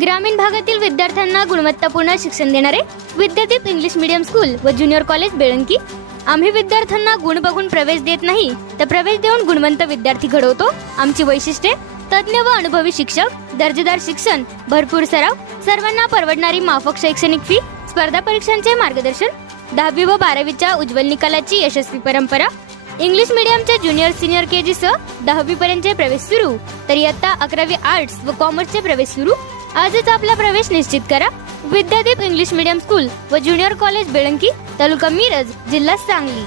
ग्रामीण भागातील विद्यार्थ्यांना गुणवत्तापूर्ण शिक्षण देणारे विद्यादीप इंग्लिश मीडियम स्कूल व ज्युनियर कॉलेज बेळंकी. आम्ही विद्यार्थ्यांना गुण बघून प्रवेश देत नाही तर प्रवेश देऊन गुणवंत विद्यार्थी घडवतो. आमची वैशिष्ट्ये तज्ज्ञ व अनुभवी शिक्षक दर्जेदार शिक्षण भरपूर सराव सर्वांना परवडणारी माफक शैक्षणिक फी स्पर्धा परीक्षांचे मार्गदर्शन दहावी व बारावीच्या उज्ज्वल निकालाची यशस्वी परंपरा. इंग्लिश मीडियमच्या ज्युनियर सिनियर के जी सह दहावी प्रवेश सुरू. तर इयत्ता अकरावी आर्ट्स व कॉमर्सचे प्रवेश सुरू. आजच आपला प्रवेश निश्चित करा. विद्यादीप इंग्लिश मीडियम स्कूल व ज्युनियर कॉलेज बेळंकी तालुका मिरज जिल्हा सांगली.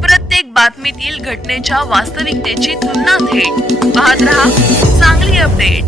प्रत्येक बातमीतील घटनेच्या वास्तविकतेची तुलना थेट. पाहत रहा चांगली अपडेट.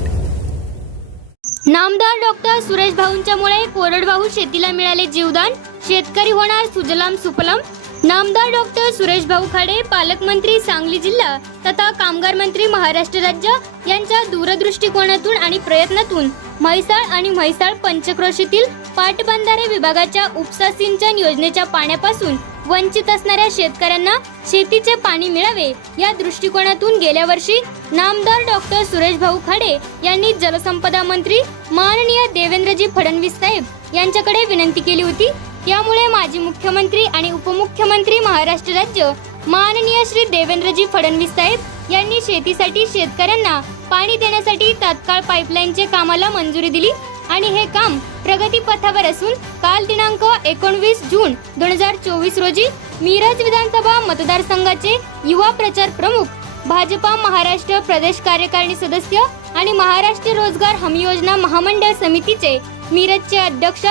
नामदार डॉक्टर सुरेश भाऊंच्या मुळे कोरडवाहू शेतीला मिळाले जीवदान. शेतकरी होणार सुजलाम सुफलाम. नामदार डॉक्टर सुरेश भाऊ खाडे पालकमंत्री सांगली जिल्हा तथा कामगार मंत्री महाराष्ट्र राज्य यांच्या दूरदृष्टिकोनातून आणि प्रयत्नातून म्हैसाळ आणि म्हैसाळ पंचक्रोशीतील पाटबंधारे विभागाच्या उपसा सिंचन योजनेच्या पाण्यापासून वंचित असणाऱ्या शेतकऱ्यांना शेतीचे पाणी मिळावे या दृष्टिकोनातून गेल्या वर्षी नामदार डॉक्टर सुरेश भाऊ खाडे यांनी जलसंपदा मंत्री माननीय देवेंद्रजी फडणवीस साहेब यांच्याकडे विनंती केली होती. यामुळे माजी मुख्यमंत्री आणि उपमुख्यमंत्री महाराष्ट्र राज्य माननीय श्री देवेंद्रजी फडणवीस साहेब यांनी शेतीसाठी शेतकऱ्यांना पाणी देण्यासाठी तात्काळ पाईपलाईनचे कामाला मंजुरी दिली आणि हे काम प्रगतीपथावर असून काल दिनांक एकोणवीस जून दोन हजार चोवीस रोजी मिरज विधानसभा मतदारसंघाचे युवा प्रचार प्रमुख भाजपा महाराष्ट्र प्रदेश कार्यकारिणी सदस्य आणि महाराष्ट्र रोजगार हमी योजना महामंडळ समितीचे मिरजचे अध्यक्ष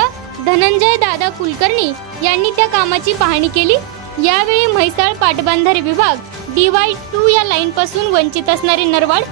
धनंजय दादा कुलकर्णी यांनी त्या कामाची पाहणी केली. यावेळी म्हैसाळ पाटबंधारे विभाग डीवाय टू या लाईन पासून वंचित असणारे नरवाड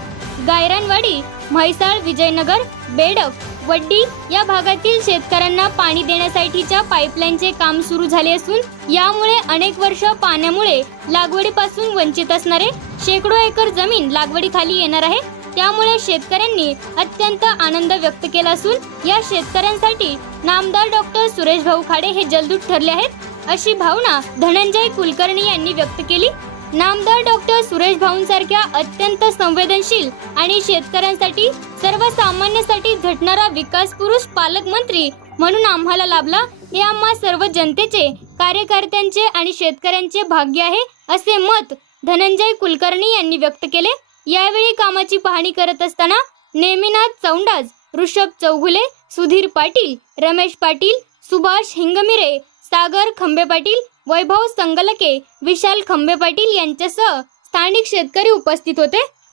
गायरानवाडी म्हैसाळ विजयनगर बेडक वड्डी या भागातील शेतकऱ्यांना पाणी देण्यासाठीच्या पाईपलाईनचे काम सुरू झाले असून यामुळे अनेक वर्ष पाण्यामुळे लागवडीपासून वंचित असणारे शेकडो एकर जमीन लागवडीखाली येणार आहे. त्यामुळे शेतकऱ्यांनी अत्यंत आनंद व्यक्त केला असून या शेतकऱ्यांसाठी नामदार डॉक्टर सुरेश भाऊ खाडे हे जलदूत ठरले आहेत. अशी भावना धनंजय कुलकर्णी यांनी व्यक्त केली. नामदार डॉक्टर सुरेश भाऊंसारख्या अत्यंत संवेदनशील आणि शेतकऱ्यांसाठी सर्वसामान्यासाठी झटणारा विकास पुरुष पालकमंत्री म्हणून आम्हाला लाभला. हे आम्हा सर्व जनतेचे कार्यकर्त्यांचे आणि शेतकऱ्यांचे भाग्य आहे असे मत धनंजय कुलकर्णी यांनी व्यक्त केले. यावेळी कामाची पाहणी करत असताना नेमिनाथ चौंडाज ऋषभ चौघुले सुधीर पाटील रमेश पाटील सुभाष हिंगमिरे सागर खंबे पाटील वैभव संगलके विशाल खंबे पाटील यांच्यासह स्थानिक शेतकरी उपस्थित होते.